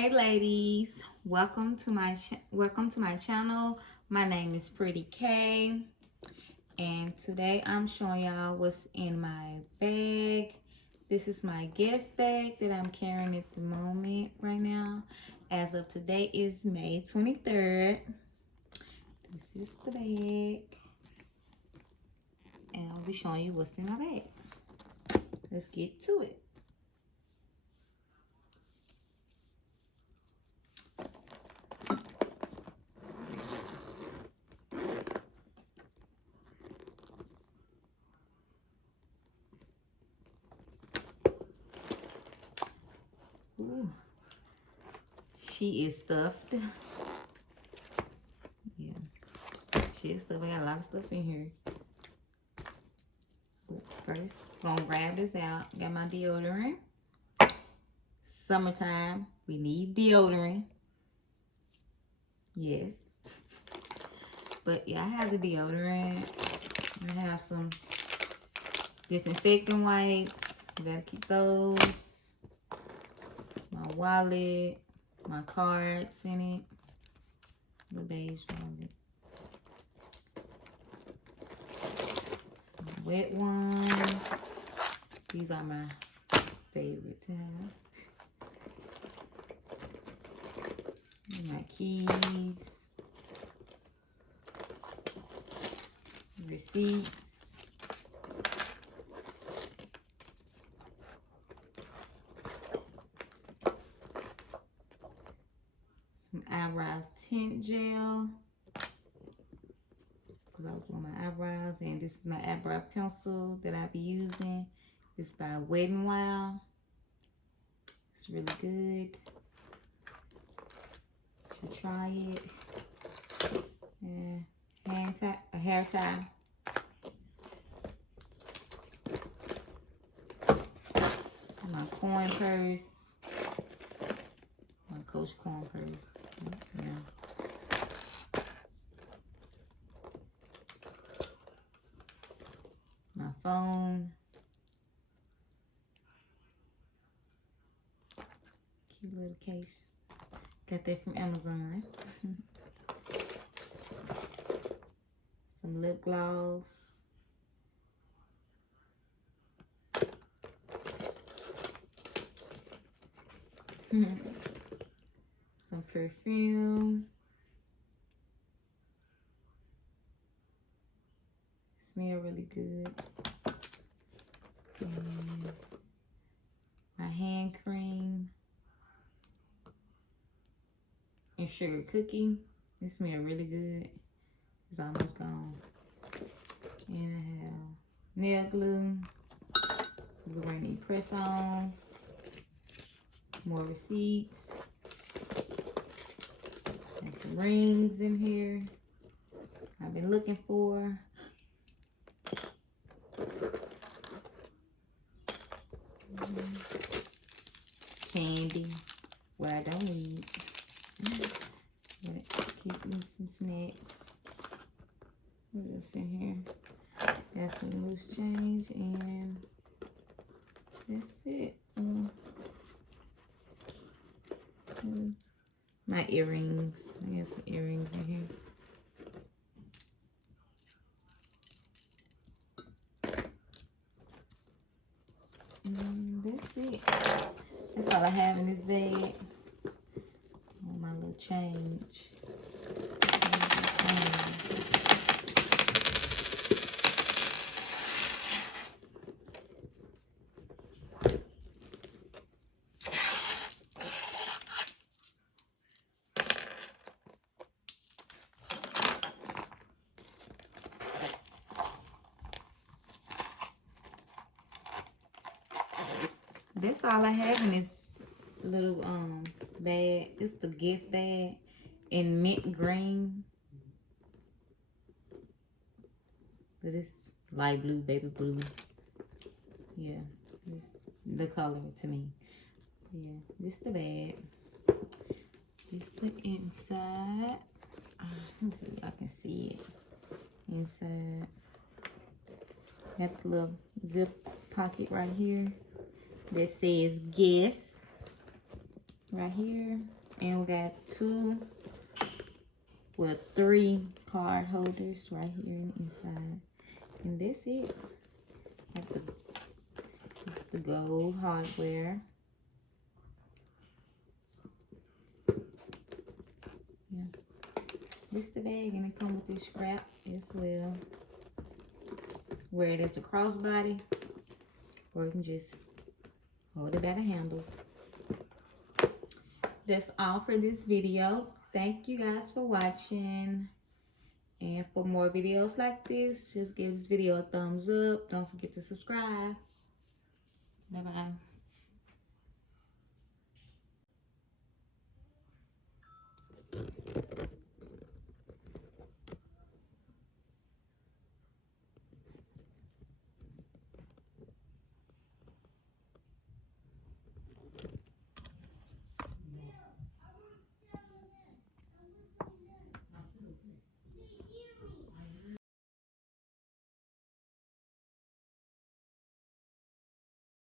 Hey ladies, welcome to my channel. My name is Pretty K, and today I'm showing y'all what's in my bag. This is my guest bag that I'm carrying at the moment right now. As of today is May 23rd. This is the bag, and I'll be showing you what's in my bag. Let's get to it. Ooh. She is stuffed. Yeah. She is stuffed. I got a lot of stuff in here. But first, gonna grab this out. Got my deodorant. Summertime. We need deodorant. Yes. But yeah, I have the deodorant. I have some disinfectant wipes. Gotta keep those. My wallet. My cards in it. The beige wallet. Some wet ones. These are my favorite to have. My keys. Receipts. Some eyebrow tint gel. Because I was doing my eyebrows. And this is my eyebrow pencil that I be using. This is by Wet n Wild. It's really good. You should try it. And a hair tie. My coin purse. My Coach coin purse. Yeah. My phone. Cute little case. Got that from Amazon. Some lip gloss. Some perfume. Smell really good. And my hand cream. And sugar cookie. It smells really good. It's almost gone. And I have nail glue. We're gonna need press-ons. More receipts. And some rings in here I've been looking for. Candy. What I don't need. Keep me some snacks. What else in here? Got some loose change and that's it. My earrings. I got some earrings in here. And that's it. That's all I have in this bag. Oh, my little change. That's all I have in this little bag. It's the Guess bag in mint green. But it's light blue, baby blue. Yeah, it's the color to me. Yeah, this the bag. This the inside. Let me see if y'all can see it. Inside. Got the little zip pocket right here that says Guess. right here. And we got three card holders right here on the inside. And that's it. It's the gold hardware. Yeah. This the bag, and it comes with this strap as well. Where it is a crossbody, or you can just hold it by the handles. That's all for this video. Thank you guys for watching. And for more videos like this, just give this video a thumbs up. Don't forget to subscribe. Bye-bye.